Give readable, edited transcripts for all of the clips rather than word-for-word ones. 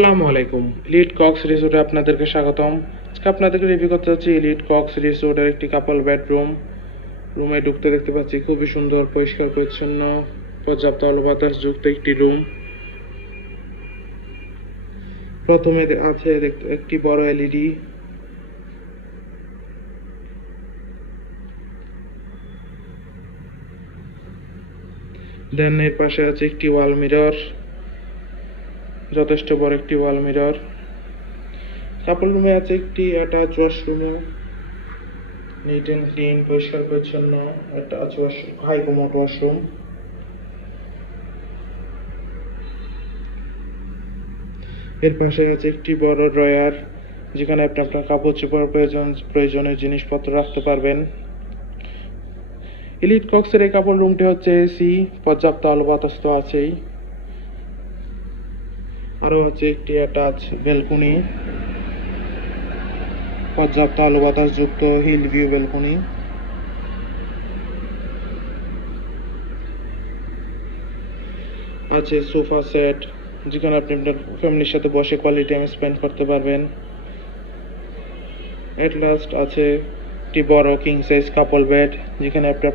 আসসালামু আলাইকুম। Elite Cox রিসোর্টে আপনাদেরকে স্বাগতম। আজকে আপনাদেরকে রিভিউ করতে যাচ্ছি ইলিট কক্স রিসোর্টের একটি কাপল বেডরুম। রুমে ঢুকতে দেখতে পাচ্ছি খুবই সুন্দর, পরিষ্কার পরিচ্ছন্ন, পর্যাপ্ত আলো বাতাস যুক্ত একটি রুম। প্রথমে আছে একটি বড় এলইডি, দেন এর পাশে আছে একটি ওয়াল মিরর, যথেষ্ট বড় একটি ওয়াল মিরর। কাপল রুমে আছে একটি অ্যাটাচ ওয়াশরুমও, নিট অ্যান্ড ক্লিন, পরিষ্কার পরিচ্ছন্ন attach washroom, high commode washroom. এর পাশে আছে একটি বড় ড্রয়ার, যেখানে আপনি আপনার কাপড় চোপড় প্রয়োজনীয় জিনিসপত্র রাখতে পারবেন। ইলিট কক্সের এই কাপড় রুমটি হচ্ছে এসি, পর্যাপ্ত আলো বাতাস তো আছেই। আরও আছে একটি অ্যাটাচ ব্যালকনি, পর্যাপ্ত আলো বাতাস যুক্ত হিল ভিউ ব্যালকনি। আছে সোফা সেট, যেখানে আপনি আপনার ফ্যামিলির সাথে বসে কোয়ালিটি টাইম স্পেন্ড করতে পারবেন। এট লাস্ট আছে একটি বড় কিং সাইজ কাপল বেড, যেখানে আপনি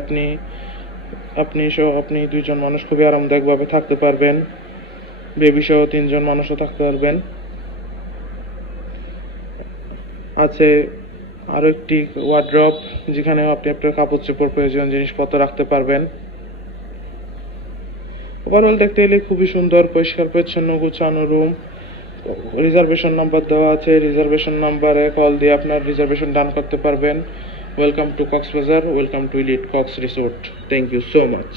আপনার আপনি দুইজন মানুষ খুবই আরামদায়কভাবে থাকতে পারবেন। বেবি সহ 3জন মানুষও থাকতে পারবেন। আছে আরও একটি ওয়ার্ড্রপ, যেখানে আপনি আপনার কাপড় চোপড় প্রয়োজন জিনিসপত্র রাখতে পারবেন। ওভারঅল দেখতে গেলে খুবই সুন্দর, পরিষ্কার পরিচ্ছন্ন, গুছানো রুম। রিজার্ভেশন নাম্বার দেওয়া আছে, রিজার্ভেশন নাম্বারে কল দিয়ে আপনার রিজার্ভেশন ডান করতে পারবেন। Welcome to Cox's Bazar, welcome to elite Cox resort. Thank you so much.